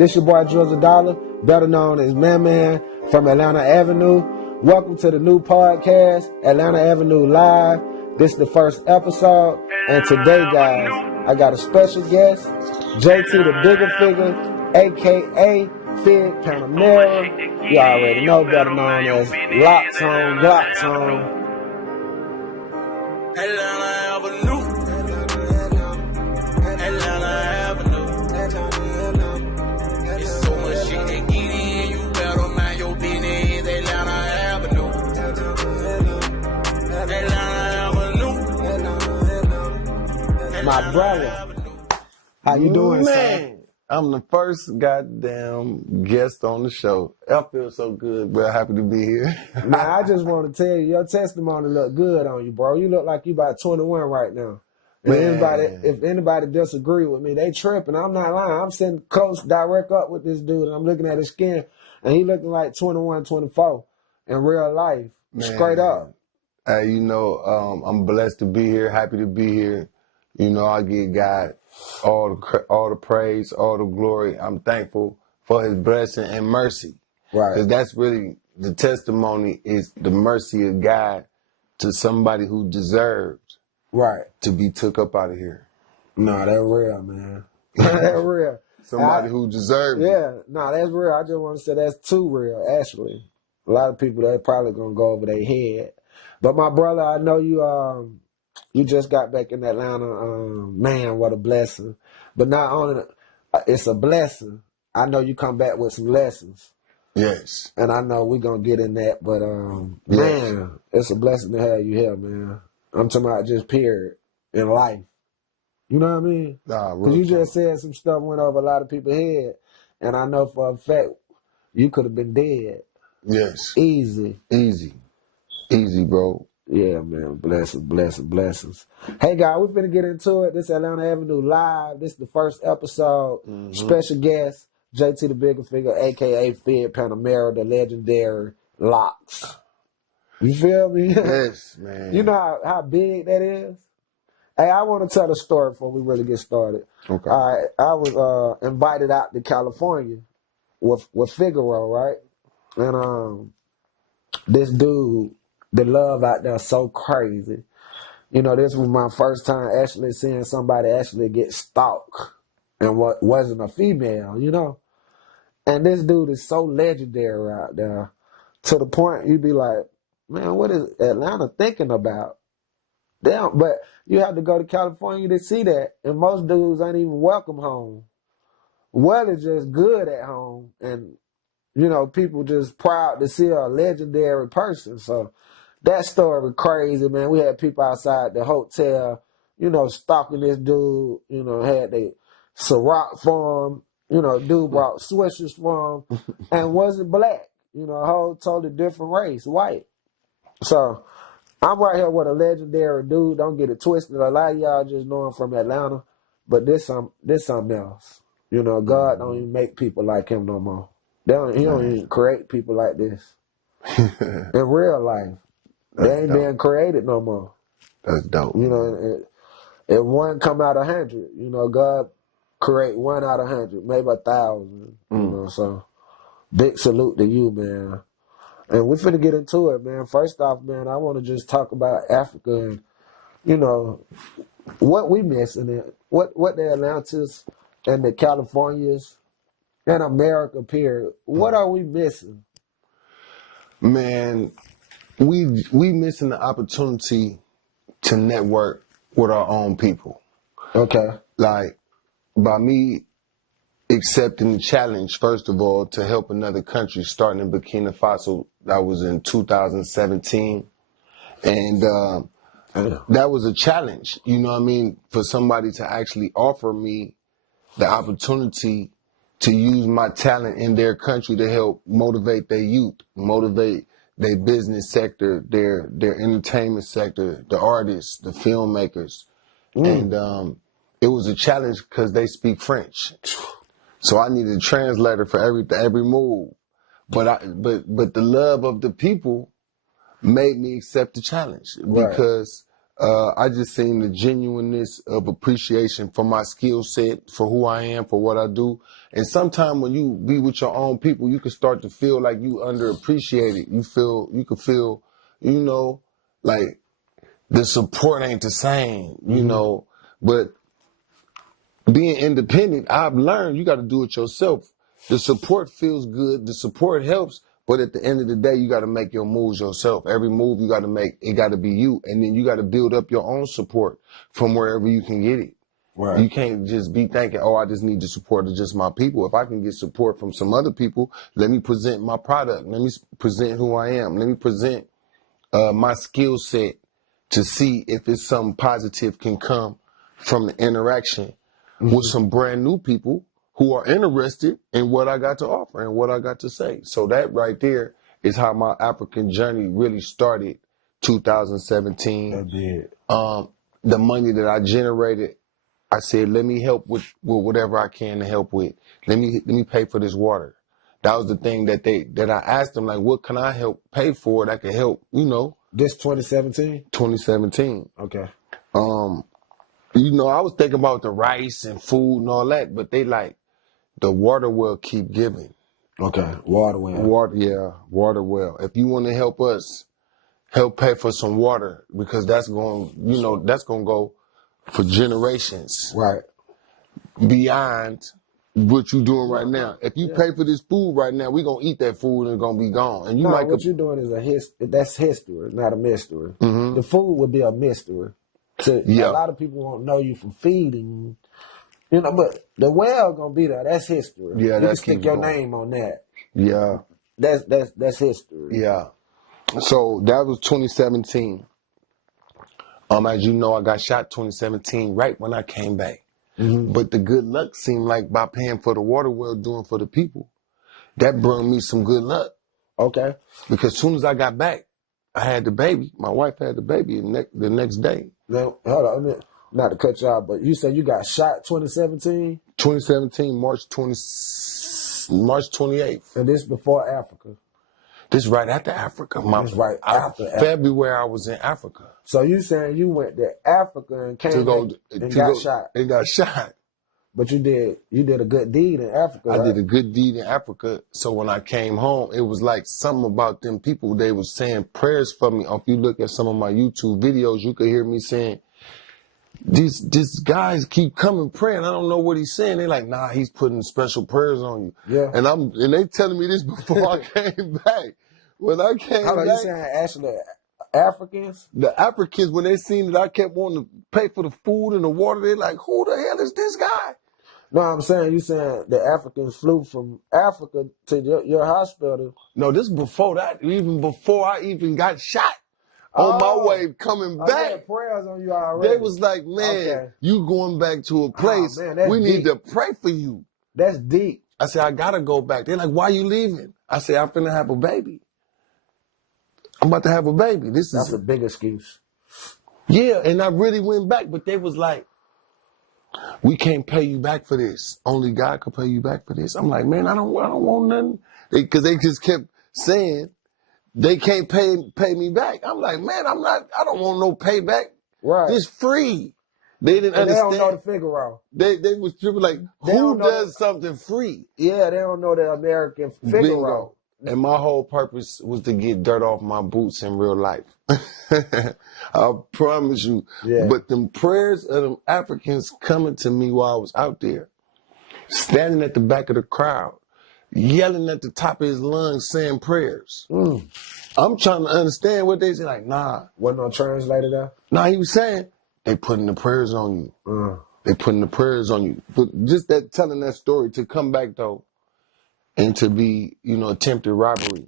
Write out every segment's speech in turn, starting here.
This your boy Drizzle Dollar, better known as Man Man from Atlanta Avenue. Welcome to the new podcast, Atlanta Avenue Live. This is the first episode, and today, guys, I got a special guest, Jt The Bigga Figga, aka Figg Panamera. You already know, better known as Locks On, Glocks On. Atlanta Avenue. Atlanta Avenue. It's so much shit that get in, you better mind your business. Atlanta Avenue. Atlanta Avenue. My brother, how you doing, man? I'm the first goddamn guest on the show. I feel so good, bro. Happy to be here. Man, I just want to tell you, your testimony look good on you, bro. You look like you about 21 right now. If anybody disagree with me, they tripping. I'm not lying. I'm sitting close, direct up with this dude, and I'm looking at his skin, and he looking like 21, 24 in real life, Man. straight up. Hey, I'm blessed to be here. Happy to be here. I give God all the praise, all the glory. I'm thankful for His blessing and mercy. Right. Because that's really the testimony, is the mercy of God to somebody who deserved Right. to be took up out of here. No, that's real, man. That's real. Somebody who deserved it. Yeah, no, that's real. I just want to say that's too real, actually. A lot of people, they probably going to go over their head. But my brother, I know you just got back in Atlanta. Man, what a blessing. But not only it's a blessing, I know you come back with some lessons. Yes. And I know we're going to get in that. But, Yes. man, it's a blessing to have you here, man. I'm talking about just period in life. You know what I mean? Nah, Because you just said some stuff went over a lot of people's head. And I know for a fact you could have been dead. Yes. Easy, bro. Yeah, man. Blessings. Hey, guys, we're finna get into it. This is Atlanta Avenue Live. This is the first episode. Mm-hmm. Special guest, Jt The Bigga Figga, a.k.a. Figg Panamera, the legendary Locks. You feel me? Yes, man. You know how big that is? Hey, I want to tell a story before we really get started. Okay. All right, I was invited out to California with Figaro, right? And this dude, the love out there so crazy. This was my first time actually seeing somebody actually get stalked and what wasn't a female, And this dude is so legendary out there to the point you'd be like, man, what is Atlanta thinking about? Damn, but you have to go to California to see that. And most dudes ain't even welcome home. Well, it's just good at home. And, people just proud to see a legendary person. So that story was crazy, man. We had people outside the hotel, stalking this dude, had they Ciroc for him, dude brought swishers for him and wasn't black, a whole totally different race, white. So I'm right here with a legendary dude. Don't get it twisted. A lot of y'all just know him from Atlanta, but this something else. God don't even make people like him no more. He don't even create people like this in real life. They ain't being created no more. That's dope. If one come out of 100, God create 1 out of 100, maybe 1,000. So big salute to you, man. And we're finna get into it, man. First off, man, I want to just talk about Africa and, what we missing, what the Atlantis and the Californias and America, period. What are we missing? Man, we missing the opportunity to network with our own people. Okay. Like, by me accepting the challenge, first of all, to help another country, starting in Burkina Faso, that was in 2017. And that was a challenge, for somebody to actually offer me the opportunity to use my talent in their country to help motivate their youth, motivate their business sector, their entertainment sector, the artists, the filmmakers. And it was a challenge because they speak French. So I needed a translator for every move. But the love of the people made me accept the challenge because I just seen the genuineness of appreciation for my skill set, for who I am, for what I do. And sometimes when you be with your own people, you can start to feel like you underappreciated. You can feel, like the support ain't the same, but being independent, I've learned you got to do it yourself. The support feels good. The support helps. But at the end of the day, you got to make your moves yourself. Every move you got to make, it got to be you. And then you got to build up your own support from wherever you can get it. Right. You can't just be thinking, oh, I just need the support of just my people. If I can get support from some other people, let me present my product. Let me present who I am. Let me present my skill set to see if it's something positive can come from the interaction with some brand new people who are interested in what I got to offer and what I got to say. So that right there is how my African journey really started 2017. That did. The money that I generated, I said, let me help with whatever I can to help with. Let me pay for this water. That was the thing that I asked them, like, what can I help pay for that could help, This 2017? 2017. Okay. I was thinking about the rice and food and all that, but they like, the water well keep giving. Okay. Water well. Water well. If you want to help us, help pay for some water, because that's going to go for generations. Right. Beyond what you doing right now. If you pay for this food right now, we going to eat that food and it's going to be gone. And what you're doing is that's history, not a mystery. Mm-hmm. The food would be a mystery. A lot of people won't know you from feeding, but the well gonna be there. That's history. Yeah, you can stick your name on that. Yeah. That's history. Yeah. So that was 2017. As you know, I got shot 2017 right when I came back. Mm-hmm. But the good luck seemed like by paying for the water well, doing for the people, that brought me some good luck. Okay. Because as soon as I got back, I had the baby. My wife had the baby the next day. Now, hold on, not to cut you off, but you said you got shot 2017? 2017, March 28th. And this before Africa? This right after Africa. This right after February, I was in Africa. So you saying you went to Africa and came back and got shot? And got shot. But you did a good deed in Africa, right? I did a good deed in Africa. So when I came home, it was like something about them people. They was saying prayers for me. If you look at some of my YouTube videos, you could hear me saying, these guys keep coming praying. I don't know what he's saying. They're like, nah, he's putting special prayers on you. Yeah. And they telling me this before I came back. When I came back. You saying actually Africans? The Africans, when they seen that I kept wanting to pay for the food and the water, they're like, who the hell is this guy? No, I'm saying, you saying the Africans flew from Africa to your hospital. No, this before that, even before I even got shot. On my way coming back. They had prayers on you already. They was like, man, you going back to a place, we need to pray for you. That's deep. I said, I gotta go back. They're like, why you leaving? I said, I'm finna have a baby. I'm about to have a baby. That's a big excuse. Yeah, and I really went back, but they was like, we can't pay you back for this. Only God could pay you back for this. I'm like, man, I don't want nothing. Because they just kept saying they can't pay me back. I'm like, man, I don't want no payback. Right. It's free. They didn't understand. They don't know the Figaro. They was like, who does something free? Yeah, they don't know the American Figaro. Bingo. And my whole purpose was to get dirt off my boots in real life. I promise you. Yeah. But them prayers of them Africans coming to me while I was out there, standing at the back of the crowd, yelling at the top of his lungs, saying prayers. I'm trying to understand what they say. Like, nah. Wasn't no translator there? Nah, he was saying, they putting the prayers on you. They putting the prayers on you. But just that telling that story, to come back though, and to be, attempted robbery,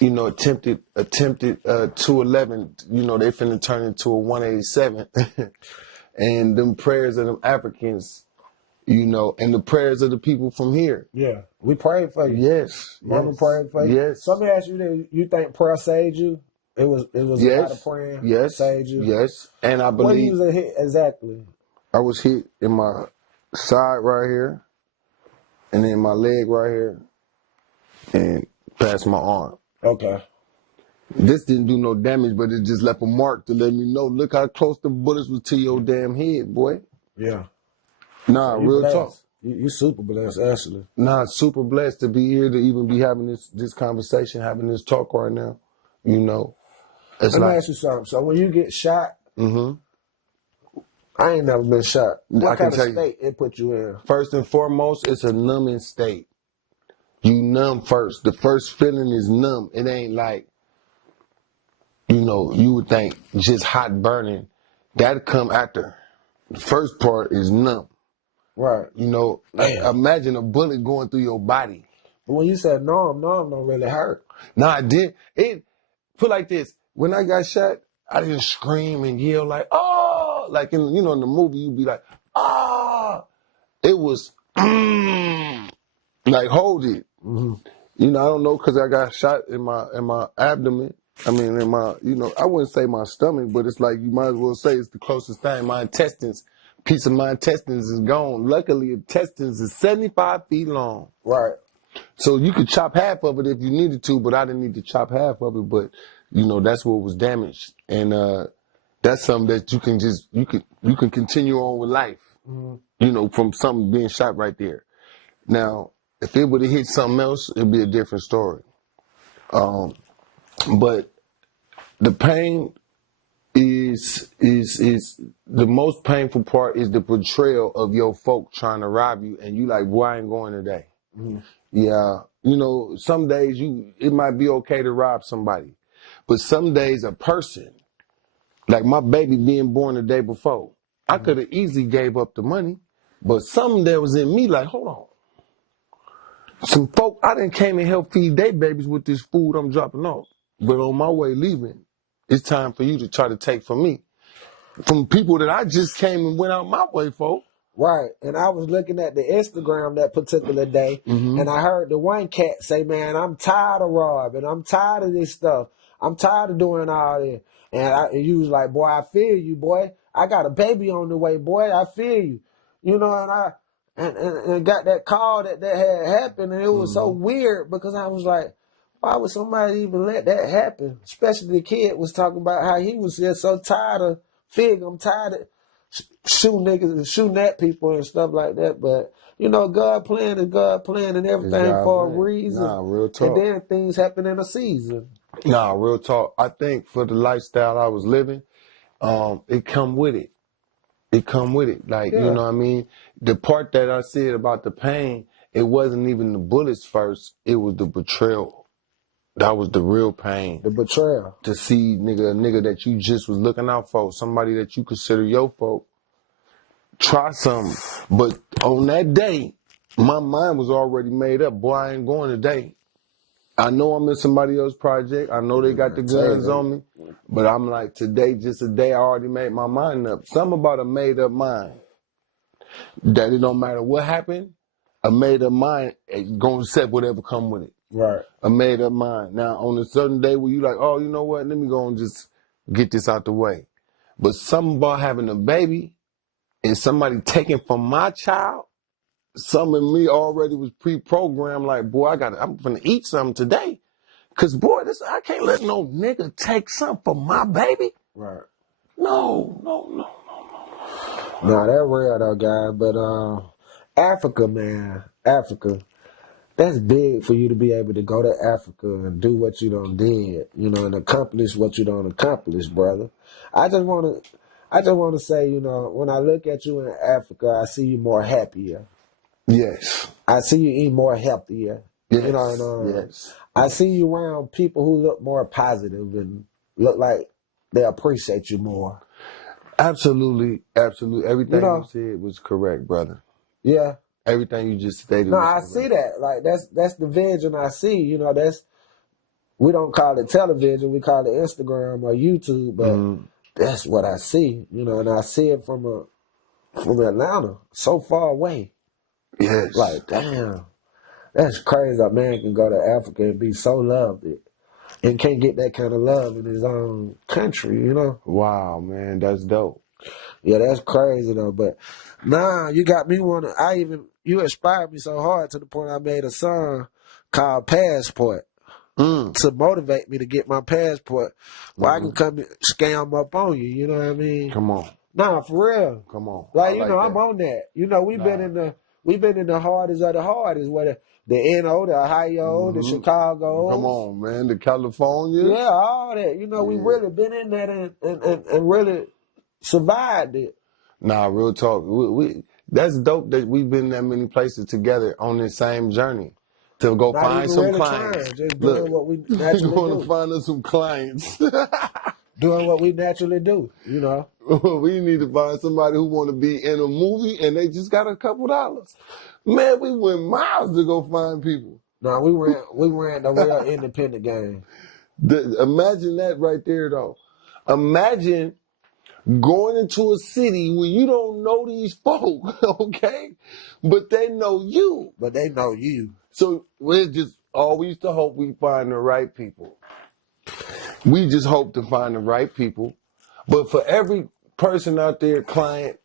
attempted 211, they finna turn into a 187. And them prayers of them Africans, and the prayers of the people from here. Yeah, we prayed for you. Yes. Mama prayed for you. Yes. So let me ask you this, you think prayer saved you? It was a lot of praying saved you? Yes. And I believe. What was hit exactly? I was hit in my side right here, and then my leg right here, and past my arm. Okay. This didn't do no damage, but it just left a mark to let me know, look how close the bullets was to your damn head, boy. Yeah. Nah, So you real talk. blessed. You super blessed, actually. Nah, super blessed to be here to even be having this conversation, having this talk right now. You know, it's Let me like, ask you something. So when you get shot, mm-hmm. I ain't never been shot. What I can kind of tell you, state it put you in? first and foremost, it's a numbing state. You numb first. The first feeling is numb. It ain't like, you would think just hot burning. That'd come after. The first part is numb. Right. Damn. Imagine a bullet going through your body. But when you said no, don't really hurt. Nah, I did. It put like this. When I got shot, I didn't scream and yell like, oh, like in the movie, you'd be like, ah. It was, like hold it. Mm-hmm. I don't know, because I got shot in my abdomen. I mean, in my, I wouldn't say my stomach, but it's like, you might as well say it's the closest thing. My intestines, piece of my intestines is gone. Luckily, intestines is 75 feet long. Right. So you could chop half of it if you needed to, but I didn't need to chop half of it. But, that's what was damaged. And that's something that you can continue on with life, from something being shot right there. Now, if it would have hit something else, it'd be a different story. But the pain is the most painful part is the betrayal of your folk trying to rob you, and you like, boy, I ain't going today. Mm-hmm. Yeah, some days it might be okay to rob somebody, but some days a person, like my baby being born the day before, I could have easily gave up the money, but something that was in me like, hold on. Some folk, I done came and helped feed their babies with this food I'm dropping off. But on my way leaving, it's time for you to try to take from me. From people that I just came and went out my way for. Right. And I was looking at the Instagram that particular day, and I heard the one cat say, man, I'm tired of robbing. I'm tired of this stuff. I'm tired of doing all this. And you was like, boy, I feel you, boy. I got a baby on the way, boy. I feel you. And got that call that had happened, and it was so weird because I was like, why would somebody even let that happen? Especially the kid was talking about how he was just so tired of Figg. I'm tired of shooting niggas and shooting at people and stuff like that. But, God plan is God plan and everything for a reason. Nah, real talk. And then things happen in a season. Nah, real talk. I think for the lifestyle I was living, it come with it. It come with it. Like, you know what I mean? The part that I said about the pain, it wasn't even the bullets first. It was the betrayal. That was the real pain. The betrayal. To see a nigga that you just was looking out for, somebody that you consider your folk, try something. But on that day, my mind was already made up. Boy, I ain't going today. I know I'm in somebody else's project. I know they got the guns on me. But I'm like, today, just a day, I already made my mind up. Something about a made up mind. That it don't matter what happened, a made up mind gonna accept whatever come with it. Right. A made up mind. Now, on a certain day where you like, oh, you know what? Let me go and just get this out the way. But something about having a baby and somebody taking from my child, some in me already was pre-programmed like, boy, I'm gonna eat something today. Cause boy, I can't let no nigga take something from my baby. Right. No. Nah, that real though, guys. But Africa, man, Africa, that's big for you to be able to go to Africa and do what you done did, and accomplish what you done accomplished, brother. I just wanna say, when I look at you in Africa, I see you more happier. Yes. I see you eat more healthier. Yes. Yes. I see you around people who look more positive and look like they appreciate you more. Absolutely. Everything you said was correct, brother. Yeah. Everything you just stated. No, I see that. Like that's the vision I see. We don't call it television, we call it Instagram or YouTube, but that's what I see. And I see it from Atlanta, so far away. Yes. Like, damn, that's crazy. A man can go to Africa and be so loved and can't get that kind of love in his own country, Wow, man, that's dope. Yeah, that's crazy though. But nah, you got me you inspired me so hard to the point I made a song called Passport. to motivate me to get my passport, where I can come and scam up on you. You know what I mean? Come on. Nah, for real. Come on. Like, I you know, that. I'm on that. You know, we've been in the hardest of the hardest, where the NO, the Ohio, the Chicago. Come on, man. The California. Yeah, all that. You know, we really been in that and really survived it. Nah, real talk. We that's dope that we've been in that many places together on this same journey to go Not find even some really clients. trying, just doing what we naturally we want do. to find us some clients. Doing what we naturally do, you know. We need to find somebody who want to be in a movie and they just got a couple dollars. Man, we went miles to go find people. No, we ran the real independent game. Imagine that right there, though. Imagine going into a city where you don't know these folk, okay? But they know you. But they know you. So we just always to hope we find the right people. We just hope to find the right people. But for every person out there, client,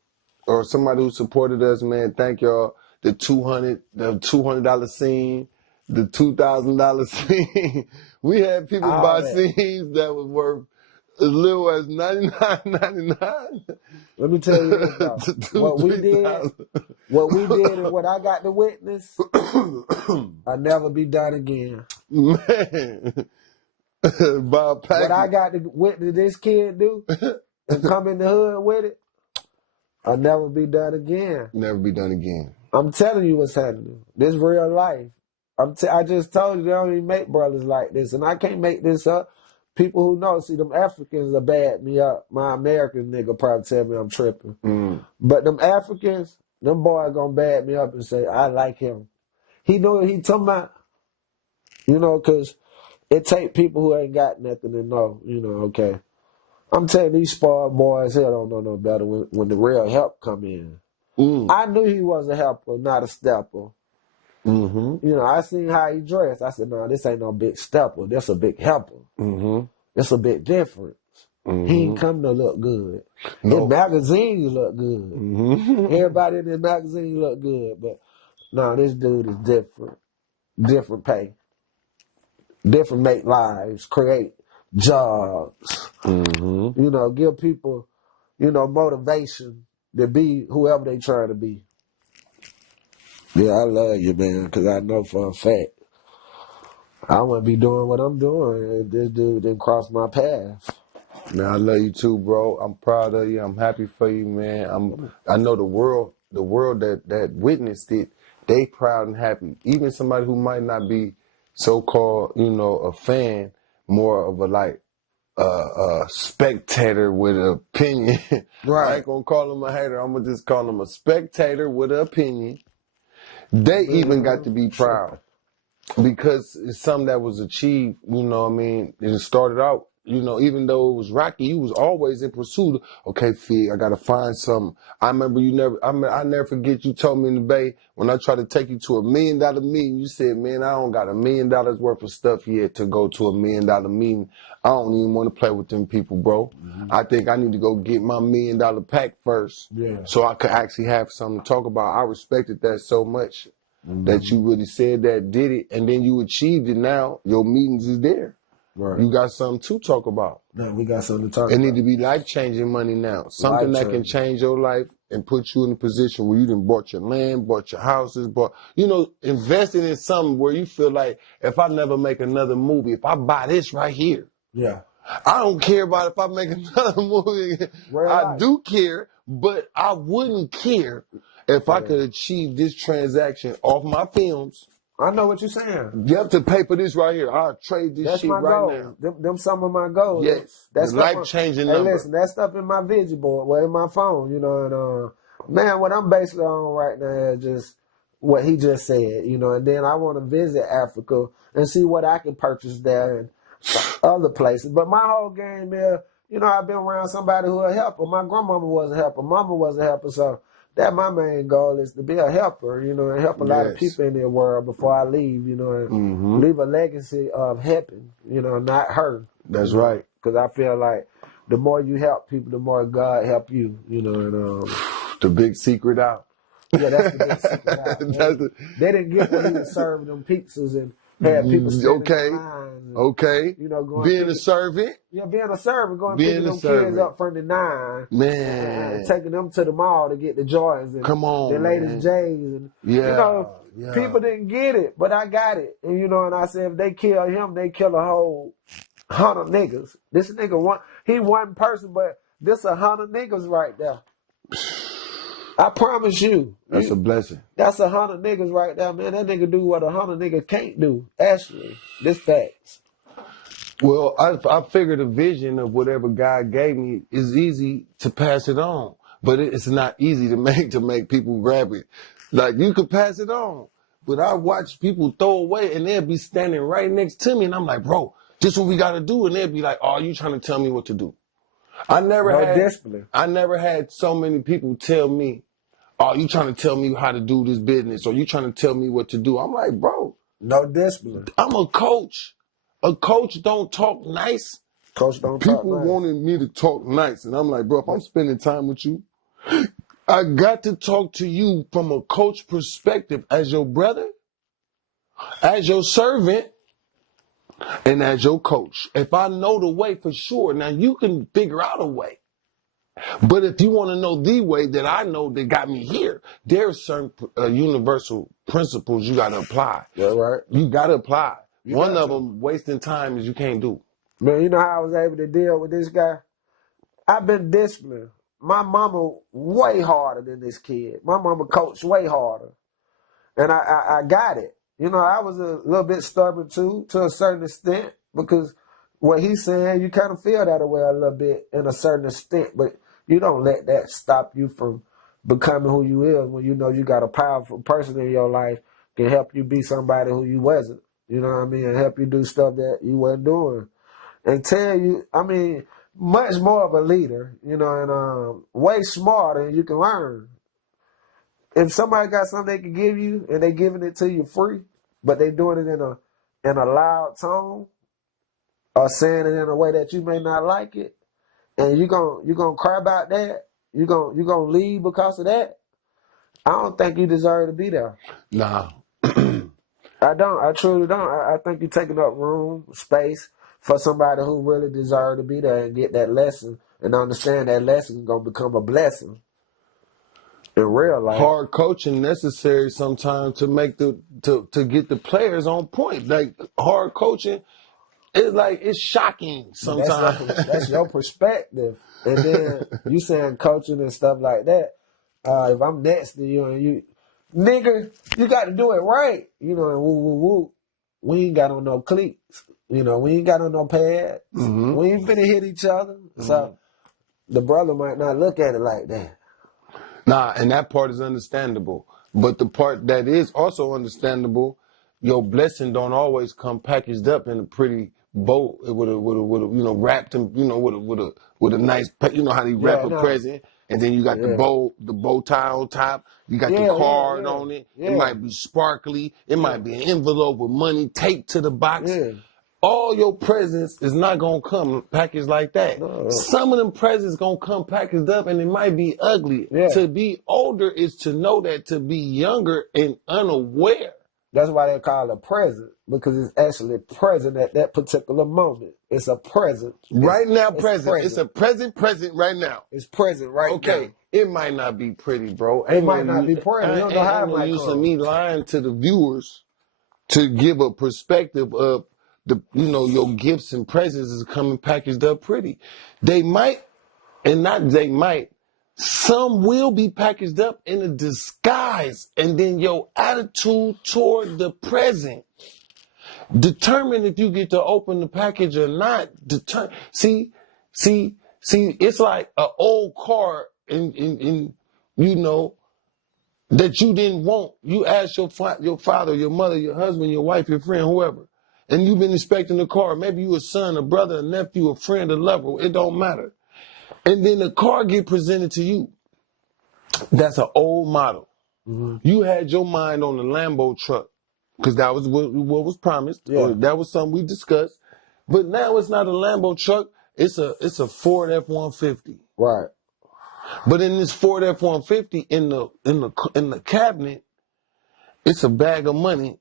or somebody who supported us, man, thank y'all. The $200 scene, the $2,000 scene. We had people buy scenes that was worth as little as $99.99. Let me tell you this, though. What we did and what I got to witness, I'll never be done again. Man. Buy a package. What I got to witness this kid do and come in the hood with it, I'll never be done again. Never be done again. I'm telling you what's happening. This real life. I just told you they don't even make brothers like this, and I can't make this up. People who know, see, them Africans will bad me up. My American nigga probably tell me I'm tripping. But them Africans, them boys gonna bad me up and say, I like him. He know what he talking about. You know, because it take people who ain't got nothing to know, you know, okay. I'm telling these spoiled boys here don't know no better when the real help come in. I knew he was a helper, not a stepper. You know, I seen how he dressed. I said, no, this ain't no big stepper. That's a big helper. It's a big difference. He ain't come to look good. In magazines look good. Everybody in the magazine look good. But no, this dude is different. Different pay. Different make lives. Create jobs. You know, give people, you know, motivation to be whoever they try to be. Yeah, I love you, man, because I know for a fact I wouldn't be doing what I'm doing if this dude didn't cross my path. Man, I love you too, bro. I'm proud of you. I'm happy for you, man. I know the world that witnessed it, they proud and happy. Even somebody who might not be so-called, you know, a fan, more of a spectator with an opinion. Right. I ain't gonna call him a hater. I'm gonna just call him a spectator with an opinion. They even got to be proud because it's something that was achieved, you know what I mean? And it started out, you know, even though it was rocky, you was always in pursuit of, okay, Figg, I got to find something. I remember I never forget you told me in the Bay when I tried to take you to $1 million meeting, you said, man, I don't got $1 million worth of stuff yet to go to $1 million meeting. I don't even want to play with them people, bro. I think I need to go get my $1 million pack first so I could actually have something to talk about. I respected that so much that you really said that, did it, and then you achieved it now. Your meetings is there. Right. You got something to talk about. Man, we got something to talk about. It need to be life-changing money now. Something that can change your life and put you in a position where you done bought your land, bought your houses, invested in something where you feel like, if I never make another movie, if I buy this right here, I don't care about if I make another movie. I do care, but I wouldn't care if I could achieve this transaction off my films. I know what you're saying. You have to pay for this right here. I'll trade this shit right now. Them some of my goals. Yes, that's the life-changing number. Hey, listen, that stuff in my vision board, in my phone, you know, and man, what I'm basically on right now is just what he just said, you know, and then I want to visit Africa and see what I can purchase there and other places. But my whole game is, you know, I've been around somebody who a helper. My grandmama was a helper. Mama was a helper, so that my main goal is to be a helper, you know, and help a lot of people in their world before I leave, you know, and leave a legacy of helping, you know, not hurting. That's right. Because I feel like the more you help people, the more God help you, you know, and the big secret out. Yeah, that's the big secret out. They didn't get when he was serving them pizzas and Had people standing in Okay. lines and, Okay. you know, going Being a picking, servant. yeah, being a servant, going picking Being a them kids servant. up from the nine and Man. taking them to the mall to get the Jordans and Come the on, latest man. J's. And, you Yeah. know, Yeah. people didn't get it, but I got it. And, you know, and I said, if they kill him, they kill a whole 100 niggas. This nigga, he one person, but this 100 niggas right there. I promise you. That's a blessing. That's 100 niggas right there, man. That nigga do what 100 niggas can't do. Actually, this facts. Well, I figured the vision of whatever God gave me is easy to pass it on, but it's not easy to make people grab it. Like you could pass it on, but I watch people throw away and they'll be standing right next to me, and I'm like, bro, this is what we got to do, and they'll be like, oh, you trying to tell me what to do? No discipline. I never had so many people tell me, oh, you trying to tell me how to do this business, or you trying to tell me what to do? I'm like, bro, No discipline. I'm a coach. A coach don't talk nice. Coach don't talk People nice. wanted me to talk nice, and I'm like, bro, if I'm spending time with you, I got to talk to you from a coach perspective as your brother, as your servant, and as your coach. If I know the way for sure, now you can figure out a way. But if you want to know the way that I know that got me here, there are certain universal principles you got to apply. Yeah, right. You got to apply. One got of to. them, wasting time, is you can't do. Man, you know how I was able to deal with this guy? I've been disciplined. My mama way harder than this kid. My mama coached way harder. And I got it. You know, I was a little bit stubborn too, to a certain extent, because what he's saying, you kind of feel that way a little bit in a certain extent, but you don't let that stop you from becoming who you is when you know you got a powerful person in your life can help you be somebody who you wasn't. You know what I mean? And help you do stuff that you wasn't doing. And tell you, I mean, much more of a leader, you know, and way smarter and you can learn. If somebody got something they can give you and they giving it to you free, but they doing it in a loud tone or saying it in a way that you may not like it, and you gonna cry about that, you gonna leave because of that, I don't think you deserve to be there. Nah. I don't. I truly don't. I think you're taking up room, space for somebody who really deserve to be there and get that lesson and understand that lesson is gonna become a blessing in real life. Hard coaching necessary sometimes to make to get the players on point. Like hard coaching, it's shocking sometimes. That's your perspective. And then you saying coaching and stuff like that. If I'm next to you and you, nigga, you got to do it right. You know, and woo, woo, woo. We ain't got on no cleats. You know, we ain't got on no pads. Mm-hmm. We ain't finna hit each other. Mm-hmm. So the brother might not look at it like that. Nah, and that part is understandable. But the part that is also understandable, your blessing don't always come packaged up in a pretty bow with a wrapped in, with a nice, you know how they wrap a present, and then you got the bow tie on top, you got the card on it. It might be sparkly, it might be an envelope with money taped to the box. Yeah. All your presents is not gonna come packaged like that. No. Some of them presents gonna come packaged up and it might be ugly. Yeah. To be older is to know that. To be younger and unaware. That's why they call it a present, because it's actually present at that particular moment. It's a present. Right now, present. It's a present right now. It's present right now. Okay, it might not be pretty, bro. It might not be pretty. You don't know how it might use come. Me lying to the viewers to give a perspective of your gifts and presents is coming packaged up pretty. They might, and not they might, some will be packaged up in a disguise, and then your attitude toward the present determine if you get to open the package or not. See, it's like an old car in that you didn't want. You asked your father, your mother, your husband, your wife, your friend, whoever, and you've been inspecting the car. Maybe you a son, a brother, a nephew, a friend, a lover. It don't matter. And then the car get presented to you. That's an old model. Mm-hmm. You had your mind on the Lambo truck because that was what was promised. Yeah. Or that was something we discussed. But now it's not a Lambo truck. It's a Ford F-150. Right. But in this Ford F-150, in the cabinet, it's a bag of money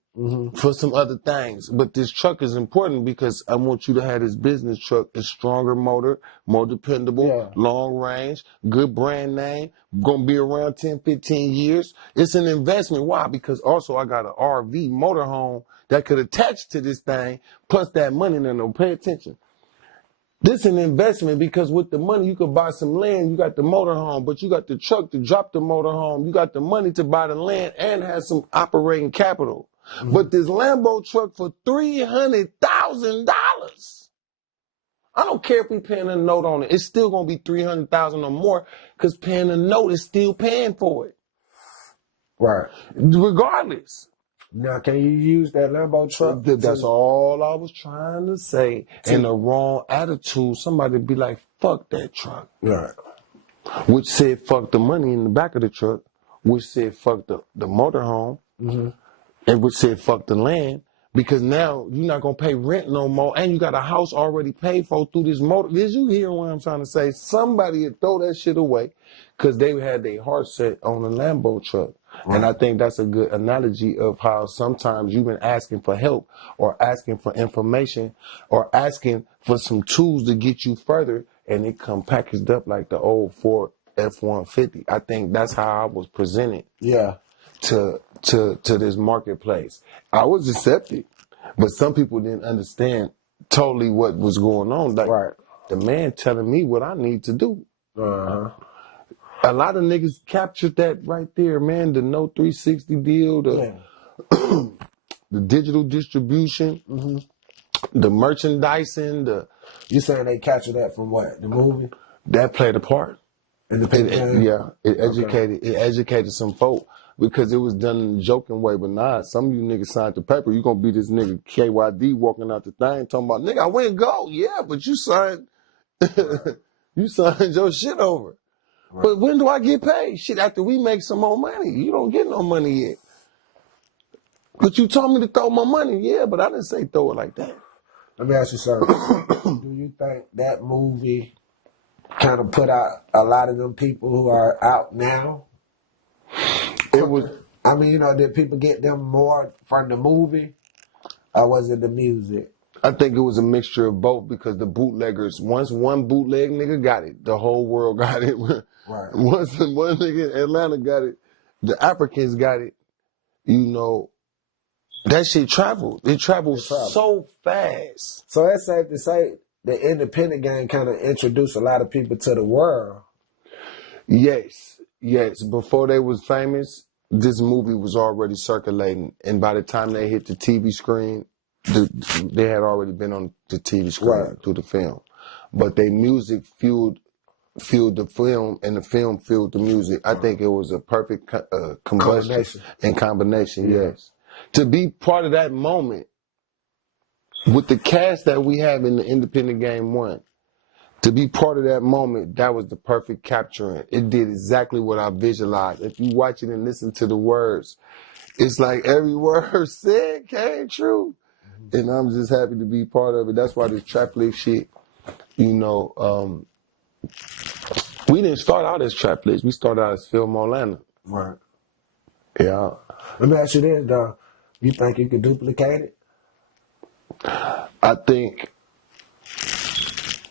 for some other things. But this truck is important because I want you to have this business truck, a stronger motor, more dependable, long range, good brand name, gonna be around 10, 15 years. It's an investment. Why? Because also I got an RV motorhome that could attach to this thing, plus that money, no, pay attention. This is an investment because with the money you could buy some land, you got the motorhome, but you got the truck to drop the motorhome, you got the money to buy the land and have some operating capital. But this Lambo truck for $300,000. I don't care if we paying a note on it. It's still gonna be $300,000 or more because paying a note is still paying for it. Right. Regardless. Now, can you use that Lambo truck? That's all I was trying to say. In the wrong attitude, somebody be like, fuck that truck. Right. Which said fuck the money in the back of the truck, which said fuck the motorhome, and which said fuck the land, because now you're not going to pay rent no more, and you got a house already paid for through this motor. Did you hear what I'm trying to say? Somebody would throw that shit away because they had their heart set on a Lambo truck. Right. And I think that's a good analogy of how sometimes you've been asking for help or asking for information or asking for some tools to get you further, and it come packaged up like the old Ford F-150. I think that's how I was presented to this marketplace. I was accepted, but some people didn't understand totally what was going on. Like the man telling me what I need to do. A lot of niggas captured that right there, man. The No 360 deal, the digital distribution, the merchandising, You saying they captured that from what? The movie? That played a part. It educated some folk because it was done in a joking way, but nah, some of you niggas signed the paper. You gonna be this nigga KYD walking out the thing talking about, nigga, I went go. Yeah, but you signed, you signed your shit over. Right. But when do I get paid? Shit, after we make some more money. You don't get no money yet. But you told me to throw my money. Yeah, but I didn't say throw it like that. Let me ask you something. Do you think that movie kind of put out a lot of them people who are out now? It was. I mean, you know, did people get them more from the movie, or was it the music? I think it was a mixture of both because the bootleggers, once one bootleg nigga got it, the whole world got it. Right. Once one nigga in Atlanta got it, the Africans got it. You know, that shit traveled. It traveled so fast. So it's safe to say the independent game kind of introduced a lot of people to the world. Yes. Before they was famous, this movie was already circulating. And by the time they hit the TV screen, they had already been on the TV screen through the film. But their music fueled the film, and the film fueled the music. I think it was a perfect combination, yes. To be part of that moment, with the cast that we have in the Independent Game 1, to be part of that moment, that was the perfect capturing. It did exactly what I visualized. If you watch it and listen to the words, it's like every word said came true. And I'm just happy to be part of it. That's why this trap lick shit, you know, we didn't start out as trap licks. We started out as Film Atlanta. Right. Yeah. Let me ask you this, though. You think you could duplicate it? I think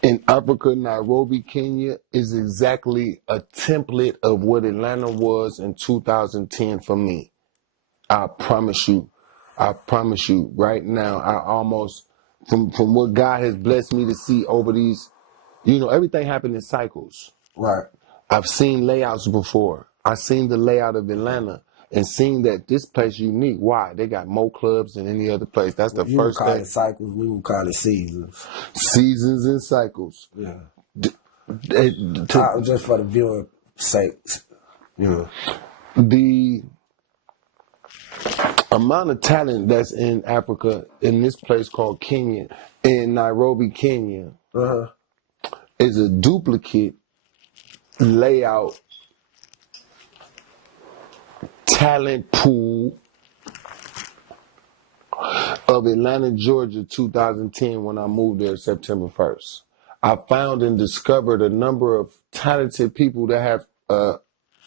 in Africa, Nairobi, Kenya is exactly a template of what Atlanta was in 2010 for me. I promise you right now, I almost, from what God has blessed me to see over these, you know, everything happened in cycles. Right. I've seen layouts before. I've seen the layout of Atlanta and seen that this place unique. Why? They got more clubs than any other place. That's the first thing. You would call it cycles, we would call it seasons. Seasons and cycles. Yeah. Just for the viewer's sake. Yeah. The amount of talent that's in Africa, in this place called Kenya, in Nairobi, Kenya, is a duplicate layout talent pool of Atlanta, Georgia, 2010 when I moved there September 1st. I found and discovered a number of talented people that have a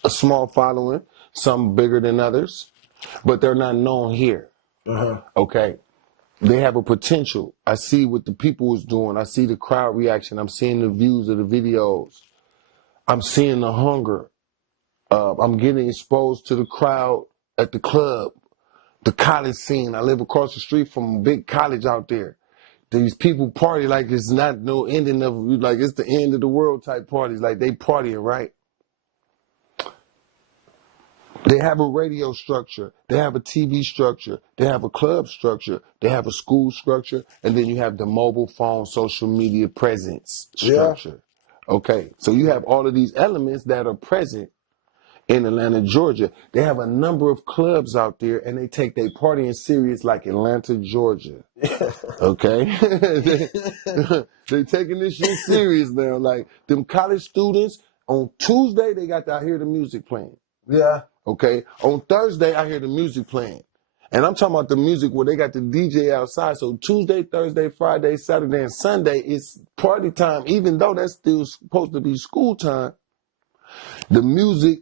small following, some bigger than others, but they're not known here. Okay. They have a potential. I see what the people is doing. I see the crowd reaction. I'm seeing the views of the videos. I'm seeing the hunger. I'm getting exposed to the crowd at the club, the college scene. I live across the street from a big college out there. These people party like it's not no ending of, like it's the end of the world type parties. Like they partying, right? They have a radio structure. They have a TV structure. They have a club structure. They have a school structure. And then you have the mobile phone, social media presence structure. Okay. So you have all of these elements that are present in Atlanta, Georgia. They have a number of clubs out there and they take their partying serious like Atlanta, Georgia. Okay. They taking this shit serious now. Like them college students on Tuesday, they got to hear the music playing. Yeah. Okay. On Thursday, I hear the music playing. And I'm talking about the music where they got the DJ outside. So Tuesday, Thursday, Friday, Saturday, and Sunday is party time, even though that's still supposed to be school time. The music,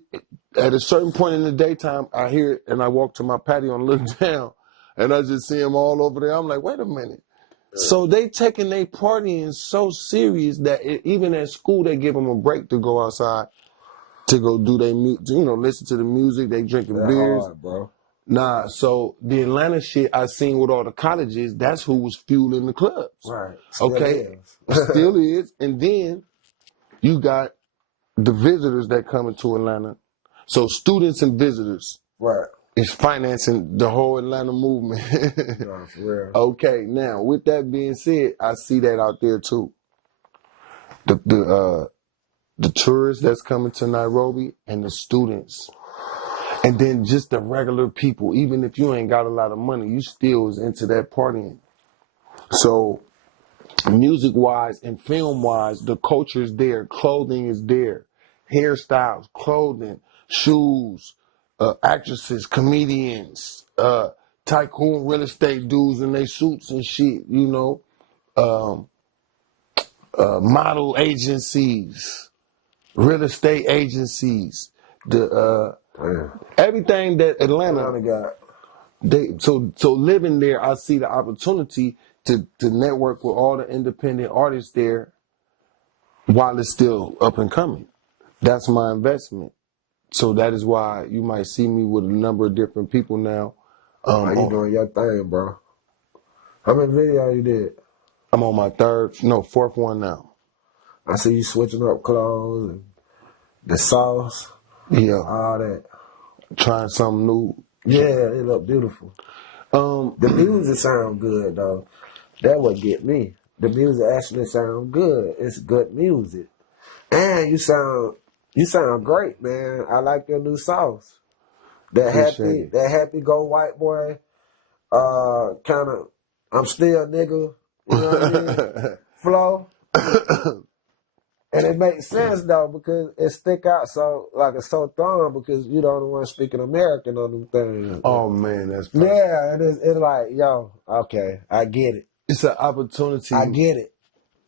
at a certain point in the daytime, I hear it and I walk to my patio and look down and I just see them all over there. I'm like, wait a minute. So they taking their partying so serious that even at school, they give them a break to go outside to go do their, listen to the music. They drinking beers. Hard, bro. Nah, so the Atlanta shit I seen with all the colleges, that's who was fueling the clubs. Right. Still is. And then you got the visitors that come into Atlanta. So students and visitors. Right. Is financing the whole Atlanta movement. No, for real. Okay, now with that being said, I see that out there too. The tourists that's coming to Nairobi and the students. And then just the regular people, even if you ain't got a lot of money, you still is into that partying. So music-wise and film-wise, the culture is there. Clothing is there. Hairstyles, clothing, shoes, actresses, comedians, tycoon real estate dudes in their suits and shit, model agencies, real estate agencies, everything that Atlanta got. So living there, I see the opportunity to network with all the independent artists there while it's still up and coming. That's my investment. So that is why you might see me with a number of different people now. You doing your thing, bro. How many videos you did? I'm on my fourth one now. I see you switching up clothes and the sauce. Yeah. All that. Trying something new. Yeah, it look beautiful. The music sound good though. That would get me. The music actually sound good. It's good music. And you sound great, man. I like your new sauce. That happy go white boy, kind of, I'm still a nigga, you know what I mean? Flow. And it makes sense though, because it stick out so, like it's so thumb, because you the only one speaking American on them things. Oh man, that's perfect. Yeah, it's like, yo, okay, I get it. It's an opportunity. I get it.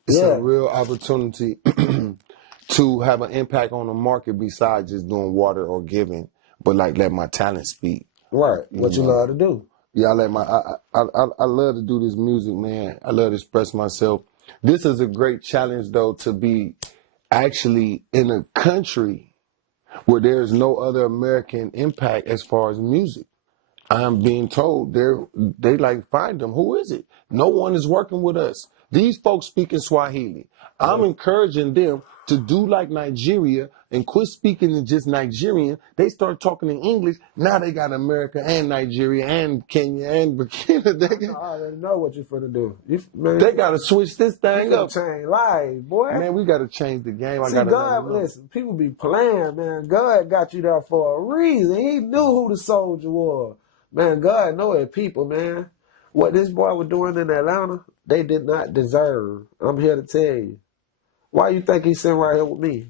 It's a real opportunity to have an impact on the market besides just doing water or giving, but like let my talent speak. Right. What you love to do. Yeah, I love to do this music, man. I love to express myself. This is a great challenge though, to be actually in a country where there is no other American impact as far as music. I'm being told they like find them. Who is it? No one is working with us. These folks speak in Swahili. I'm encouraging them to do like Nigeria and quit speaking in just Nigerian. They start talking in English. Now they got America and Nigeria and Kenya and Burkina. I already know what you're finna do. They got to switch this thing up. Change lives, boy. Man, we got to change the game. Listen, people be playing, man. God got you there for a reason. He knew who the soldier was. Man, God know his people, man. What this boy was doing in Atlanta, they did not deserve. I'm here to tell you. Why you think he's sitting right here with me?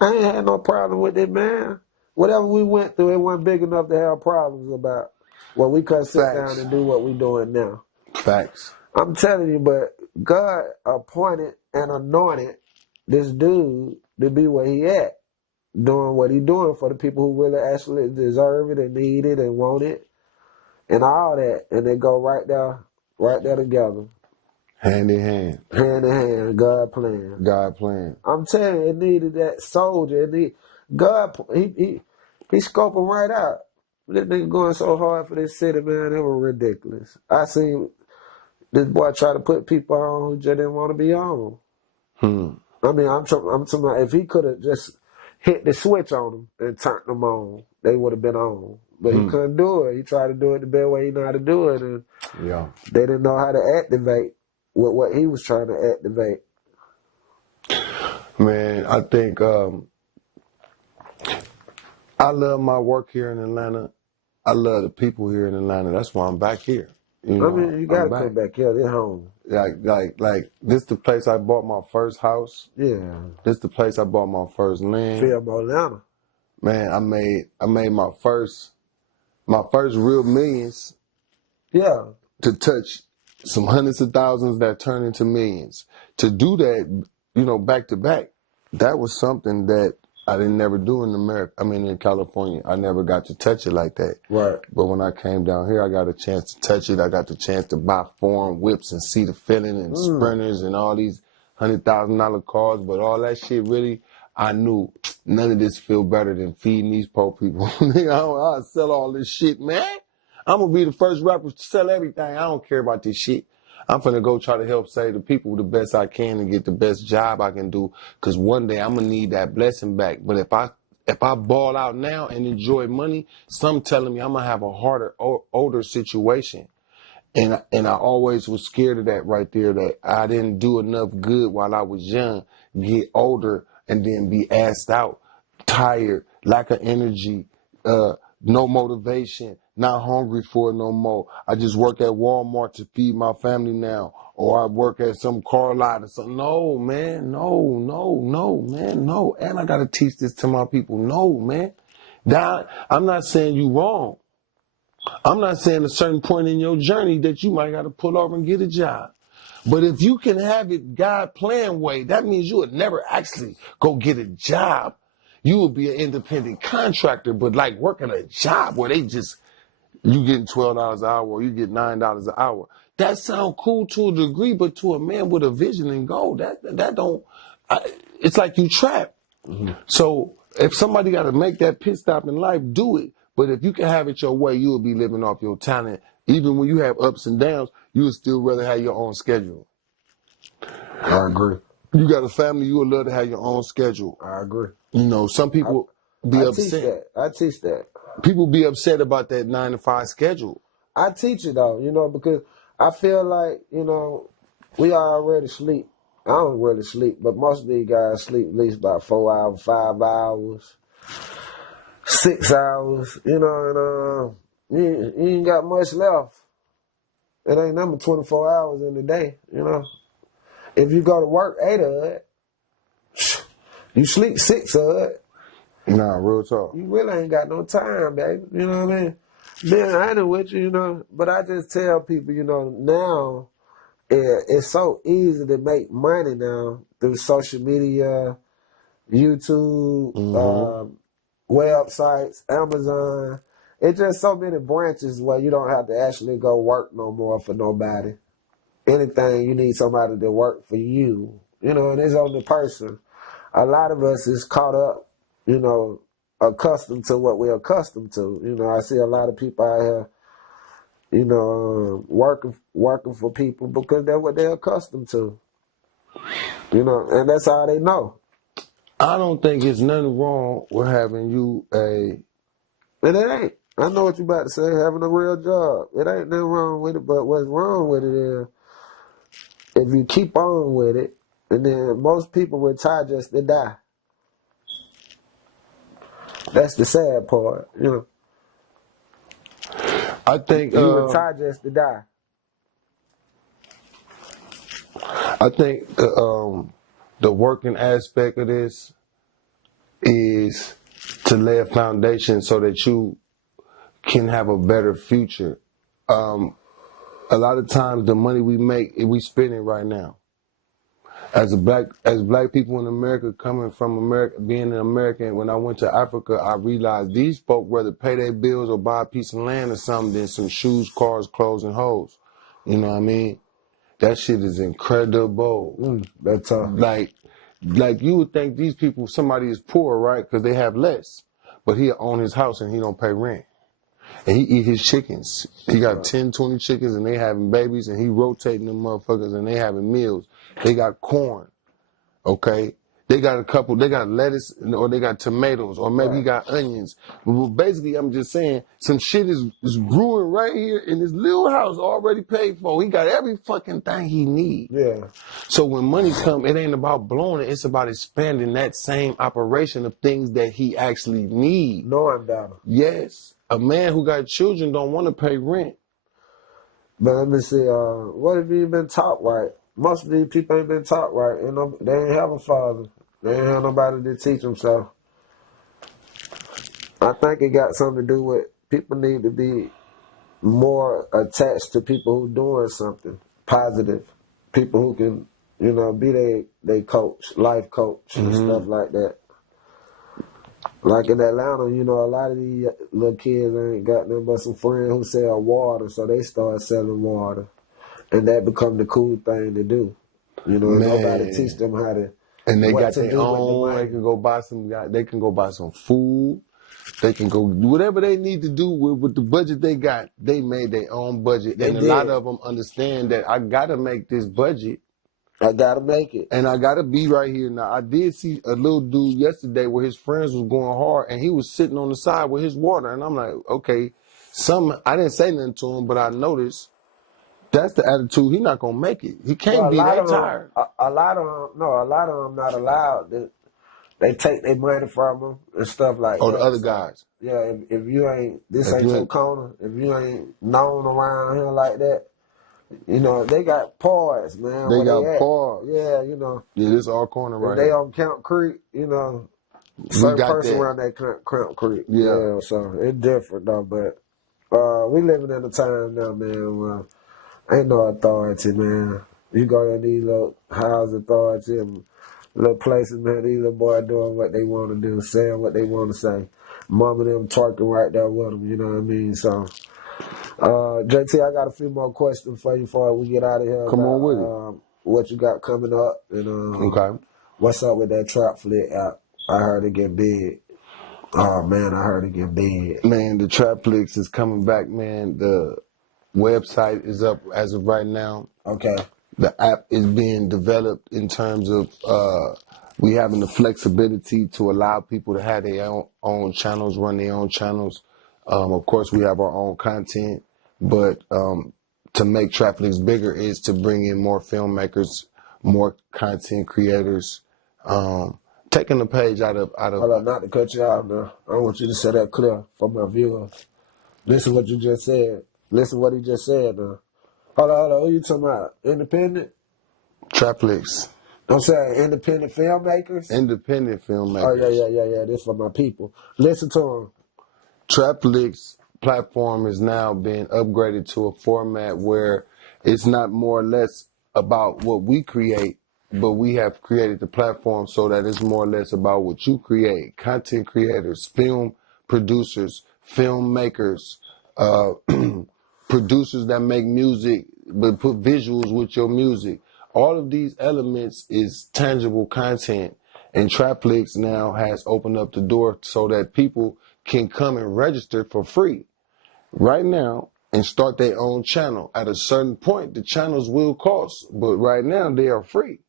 I ain't had no problem with it, man. Whatever we went through, it wasn't big enough to have problems about. Well, we couldn't sit down and do what we doing now. Facts. I'm telling you, but God appointed and anointed this dude to be where he at, doing what he doing for the people who really actually deserve it and need it and want it. and all that, and they go right there together, Hand in hand. hand in hand, God plan. God plan. I'm telling you, it needed that soldier. God, he scoping right out. This nigga going so hard for this city, man, it was ridiculous. I seen this boy try to put people on who just didn't want to be on. I mean, I'm talking about if he could have just hit the switch on them and turned them on, they would have been on. But he couldn't do it. He tried to do it the best way he know how to do it, and they didn't know how to activate with what he was trying to activate. Man, I think I love my work here in Atlanta. I love the people here in Atlanta. That's why I'm back here. You know, I mean, you gotta come back here. This home. Like this the place I bought my first house. Yeah. This the place I bought my first land. Film Atlanta. Man, I made my first real millions. Yeah. To touch some hundreds of thousands that turn into millions. To do that, you know, back to back, that was something that I didn't never do in America. I mean, in California, I never got to touch it like that. Right. But when I came down here, I got a chance to touch it. I got the chance to buy foreign whips and see the feeling and sprinters and all these $100,000 cars. But all that shit really, I knew none of this feel better than feeding these poor people. Nigga, I'll sell all this shit, man. I'm gonna be the first rapper to sell everything. I don't care about this shit. I'm finna go try to help save the people the best I can and get the best job I can do. Cause one day I'm gonna need that blessing back. But if I ball out now and enjoy money, some telling me I'm gonna have a harder, older situation. And I always was scared of that right there, that I didn't do enough good while I was young, get older and then be assed out, tired, lack of energy, no motivation, not hungry for it no more. I just work at Walmart to feed my family now, or I work at some car lot or something. No, man, no, man, no. And I got to teach this to my people. No, man. I'm not saying you wrong. I'm not saying a certain point in your journey that you might got to pull over and get a job. But if you can have it God plan way, that means you would never actually go get a job. You would be an independent contractor, but like working a job where they just, you getting $12 an hour or you get $9 an hour. That sound cool to a degree, but to a man with a vision and goal, that don't, it's like you trapped. So if somebody got to make that pit stop in life, do it. But if you can have it your way, you will be living off your talent. Even when you have ups and downs, you would still rather have your own schedule. I agree. You got a family, you would love to have your own schedule. I agree. You know, some people be upset. I teach that. People be upset about that 9 to 5 schedule. I teach it though, you know, because I feel like, you know, we already sleep. I don't really sleep, but most of these guys sleep at least about 4 hours, 5 hours, 6 hours, you know, and you ain't got much left. It ain't number 24 hours in the day, you know. If you go to work 8 of it, you sleep 6 of it. Nah, real talk. You really ain't got no time, baby. You know what I mean? Then I ain't with you, you know. But I just tell people, you know, now it's so easy to make money now through social media, YouTube, websites, Amazon. It's just so many branches where you don't have to actually go work no more for nobody. Anything, you need somebody to work for you. You know, and it's on the person. A lot of us is caught up, you know, accustomed to what we're accustomed to. You know, I see a lot of people out here, you know, working for people because that's what they're accustomed to. You know, and that's all they know. I don't think it's nothing wrong with having you And it ain't. I know what you about to say, having a real job. It ain't nothing wrong with it, but what's wrong with it is if you keep on with it, and then most people retire just to die. That's the sad part, you know. I think you retire just to die. I think the working aspect of this is to lay a foundation so that you can have a better future. A lot of times the money we make, we spend it right now. As black people in America, coming from America, being an American, when I went to Africa, I realized these folk rather pay their bills or buy a piece of land or something than some shoes, cars, clothes, and hoes. You know what I mean? That shit is incredible. That's Like you would think these people, somebody is poor, right? Because they have less, but he own his house and he don't pay rent. And he eat his chickens. He got 10, 20 chickens and they having babies and he rotating them motherfuckers and they having meals. They got corn, okay? They got they got lettuce or they got tomatoes or maybe he got onions. But basically, I'm just saying some shit is brewing right here in this little house already paid for. He got every fucking thing he need. Yeah. So when money come, it ain't about blowing it. It's about expanding that same operation of things that he actually need. Knowing better. Yes. A man who got children don't want to pay rent. But let me see, what have you been taught right? Most of these people ain't been taught right. You know, they ain't have a father. They ain't have nobody to teach them, so I think it got something to do with people need to be more attached to people who doing something positive. People who can, you know, be they coach, life coach and stuff like that. Like in Atlanta, you know, a lot of these little kids ain't got nothing but some friends who sell water, so they start selling water. And that become the cool thing to do. You know, nobody teach them how to. And they what got to their do with the own. money. They can go buy some. They can go buy some food. They can go do whatever they need to do with the budget they got. They made their own budget, They and a did. lot of them understand that I gotta make this budget. I gotta make it. And I gotta be right here now. I did see a little dude yesterday where his friends was going hard, and he was sitting on the side with his water, and I'm like, okay, I didn't say nothing to him, but I noticed. That's the attitude. He's not gonna make it. He can't Well, be that tired. a lot of them not allowed. They take their money from them and stuff like Or that. the other So, guys. yeah, if you ain't, this If ain't you your ain't- corner, if you ain't known around here like that, you know, they got poise, man, They where got they at. pause. Yeah, you know, Yeah, this our corner if right they here. on Camp Creek, you know, We certain got person that. around that Camp Creek. Yeah. Yeah, so it's different though, but we living in a time now, man, where ain't no authority, man. You go to these little house authority and little places, man, these little boys doing what they want to do, saying what they want to say. Mama them twerking right there with them, you know what I mean? So, JT, I got a few more questions for you before we get out of here Come on with it. about what you got coming up and Okay. what's up with that Trap Flick app. I heard it get big. Oh, man, I heard it get big. Man, the Trapflix is coming back, man. The website is up as of right now. Okay. The app is being developed in terms of we having the flexibility to allow people to have their own channels, run their own channels. Of course, we have our own content, but to make Trapflix bigger is to bring in more filmmakers, more content creators, taking the page out of. Hold on, not to cut you out now. I want you to say that clear for my viewers. Listen what you just said. Listen what he just said now. Hold on. Who you talking about? Independent? Trapflix. I'm saying independent filmmakers? Independent filmmakers. Oh, yeah. This for my people. Listen to him. Trapflix platform is now being upgraded to a format where it's not more or less about what we create, but we have created the platform so that it's more or less about what you create. Content creators, film producers, filmmakers, producers that make music but put visuals with your music. All of these elements is tangible content, and Trapflix now has opened up the door so that people can come and register for free right now and start their own channel. At a certain point, the channels will cost, but right now they are free.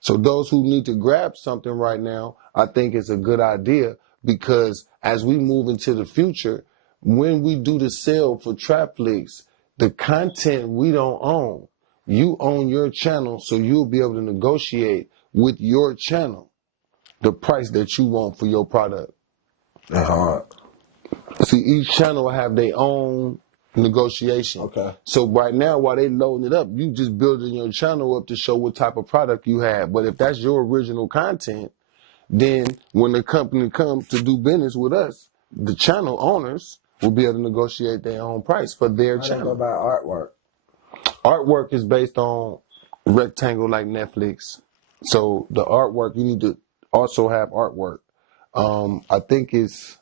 So those who need to grab something right now, I think it's a good idea, because as we move into the future, when we do the sale for Trapflix, the content we don't own. You own your channel, so you'll be able to negotiate with your channel the price that you want for your product. That's hard. See, each channel will have their own negotiation. Okay. So right now, while they loading it up, you just building your channel up to show what type of product you have. But if that's your original content, then when the company comes to do business with us, the channel owners will be able to negotiate their own price for their How they go channel. about artwork? Artwork is based on rectangle like Netflix. So the artwork, you need to also have artwork. I think it's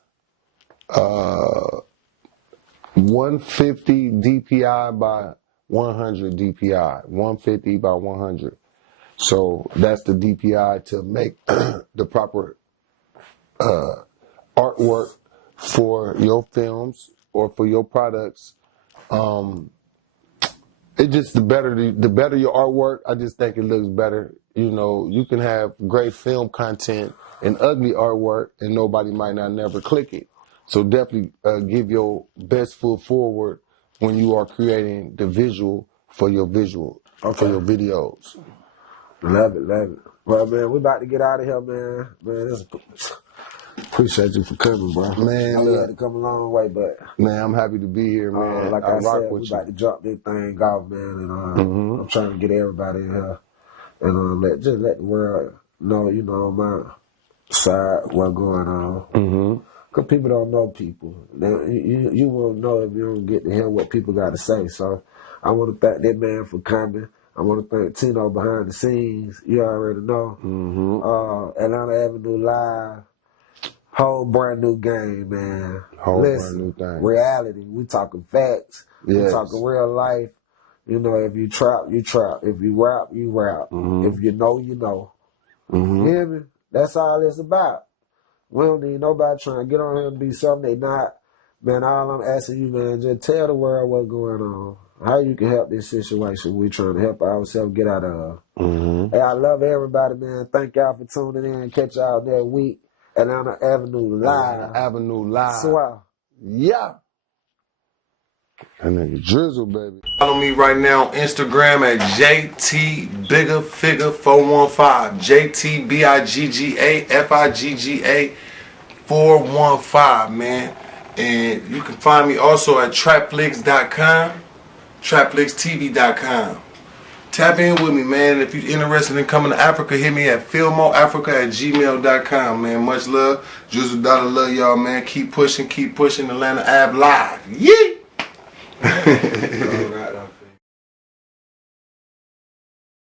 150 DPI by 100 DPI, 150 by 100. So that's the DPI to make the proper artwork for your films or for your products. It just the better your artwork, I just think it looks better. You know, you can have great film content and ugly artwork, and nobody might not never click it. So definitely give your best foot forward when you are creating the visual for your for your videos. Love it, love it. Well, man, we about to get out of here, man. Man, appreciate you for coming, bro. Man, I know you had to come a long way, but man, I'm happy to be here, man. like I I rock said, with we you. about to drop this thing off, man, and I'm trying to get everybody in here and let the world know, you know, my side, what's going on. Because people don't know people. You won't know if you don't get to hear what people got to say. So I want to thank that man for coming. I want to thank Tino behind the scenes. You already know. Atlanta Avenue Live. Whole brand new game, man. Brand new thing. Reality. We talking facts. Yes. We talking real life. You know, if you trap, you trap. If you rap, you rap. If you know, you know. You hear me? That's all it's about. We don't need nobody trying to get on here and be something they not. Man, all I'm asking you, man, just tell the world what's going on. How you can help this situation we trying to help ourselves get out of. Hey, I love everybody, man. Thank y'all for tuning in. Catch y'all that week. Atlanta Avenue Live. Atlanta Avenue Live. Swell. Yeah. That nigga Drizzle, baby. Follow me right now on Instagram at Jt Bigga Figga 415. Jt Bigga Figga 415, man. And you can find me also at trapflix.com, trapflixtv.com. Tap in with me, man. If you're interested in coming to Africa, hit me at filmoafrica@gmail.com, man. Much love. Drizzle Dollar love y'all, man. Keep pushing, Atlanta Ave live. Yeah.